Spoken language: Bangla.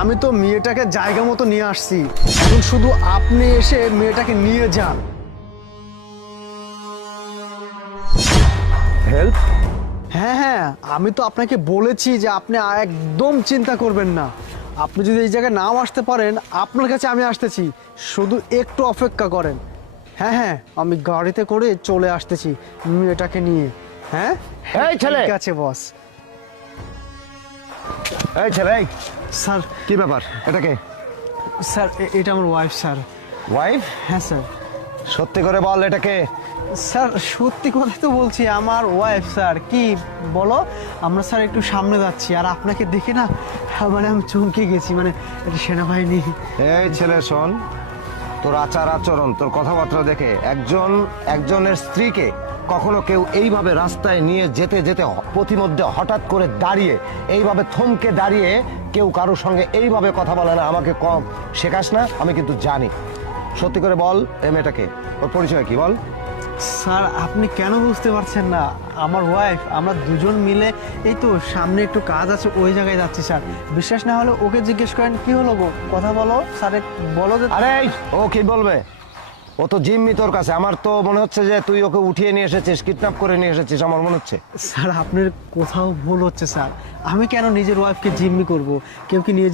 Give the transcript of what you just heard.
আমি তো মেয়েটাকে জায়গা মতো নিয়ে আসছি, এখন শুধু আপনি এসে মেয়েটাকে নিয়ে যান। হেল্প? হ্যাঁ হ্যাঁ, আমি তো আপনাকে বলেছি যে আপনি একদম চিন্তা করবেন না। আপনি যদি এই জায়গায় নাও আসতে পারেন, আপনার কাছে আমি আসতেছি, শুধু একটু অপেক্ষা করেন। হ্যাঁ হ্যাঁ, আমি গাড়িতে করে চলে আসতেছি মেয়েটাকে নিয়ে। হ্যাঁ এই ছেলে! ঠিক আছে বস। এই ছেলে, এই স্যার, কি ব্যাপার? এটাকে স্যার এটা আমার ওয়াইফ স্যার। ওয়াইফ? হ্যাঁ স্যার। সত্যি করে বল এটাকে। স্যার সত্যি কথা তো বলছি, আমার ওয়াইফ স্যার। কি বলো? আমরা স্যার একটু সামনে যাচ্ছি, আর আপনাকে দেখে না মানে আমি চমকে গেছি, মানে একটা সেনাবাহিনী। এই ছেলে শোন, তোর আচার আচরণ, তোর কথাবার্তা দেখে একজনের স্ত্রীকে কখনো কেউ এইভাবে রাস্তায় নিয়ে যেতে যেতে পথিমধ্যে হঠাৎ করে দাঁড়িয়ে এইভাবে থমকে দাঁড়িয়ে কেউ কারোর সঙ্গে এইভাবে কথা বলে না। আমাকে কম শেখাস না, আমি কিন্তু জানি। সত্যি করে বল এই মেয়েটাকে, ওর পরিচয় কি বল? স্যার আপনি কেন বুঝতে পারছেন না? আমার ওয়াইফ, আমরা দুজন মিলে এই তো সামনে একটু কাজ আছে, ওই জায়গায় যাচ্ছি স্যার। বিশ্বাস না হলে ওকে জিজ্ঞেস করেন। কি হলো গো, কথা বলো স্যার, বলো যে। আরে ও কি বলবে? ও তো জিম্মি তোর কাছে। আমার তো মনে হচ্ছে যে তুই ওকে উঠিয়ে নিয়ে এসেছিস, কিডন্যাপ করে নিয়ে এসেছিস, আমার মনে হচ্ছে। স্যার আপনার কোথাও ভুল হচ্ছে স্যার। আমি কেন নিজের ওয়াইফকে জিম্মি করব? কেউ কি নিয়ে